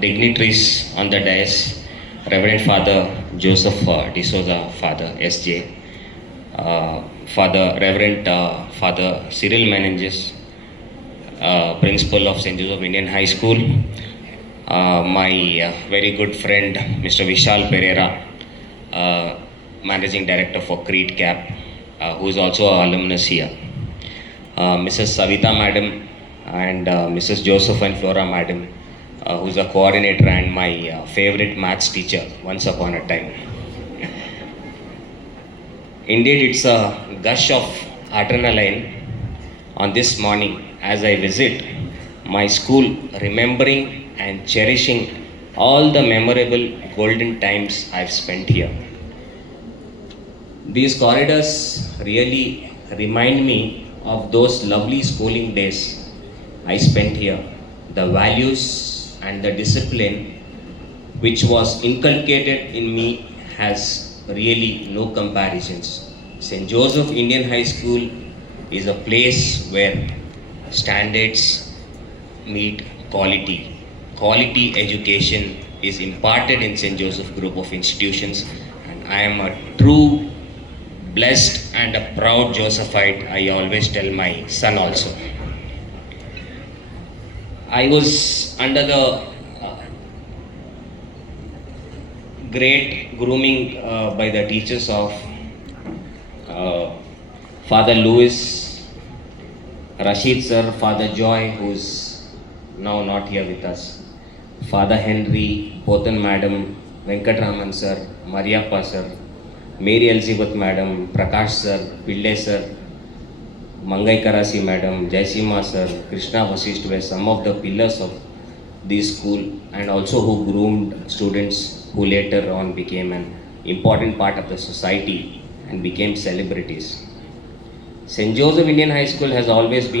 dignitaries on the dais, Reverend Father Joseph D'Souza, Father S.J., Father Reverend Father Cyril Menenges, Principal of St. Joseph Indian High School, my very good friend Mr. Vishal Pereira, Managing Director for Creed Cap, who is also an alumnus here, Mrs. Savita Madam and Mrs. Joseph and Flora Madam, who is a coordinator and my favorite maths teacher once upon a time. Indeed, it's a gush of adrenaline on this morning as I visit my school, remembering and cherishing all the memorable golden times I've spent here. These corridors really remind me of those lovely schooling days I spent here. The values and the discipline which was inculcated in me has really no comparisons. St. Joseph Indian High School is a place where standards meet quality. Quality education is imparted in St. Joseph Group of Institutions, and I am a true blessed and a proud Josephite, I always tell my son also. I was under the great grooming by the teachers of Father Louis, Rashid sir, Father Joy, who is now not here with us, Father Henry, Potan Madam, Venkatraman sir, Mariappa sir, Mary Elizabeth Madam, Prakash sir, Pille sir, Mangai Karasi Madam, Jaisima sir, Krishna Vasisht were some of the pillars of this school and also who groomed students who later on became an important part of the society and became celebrities. St. Joseph Indian High School has always been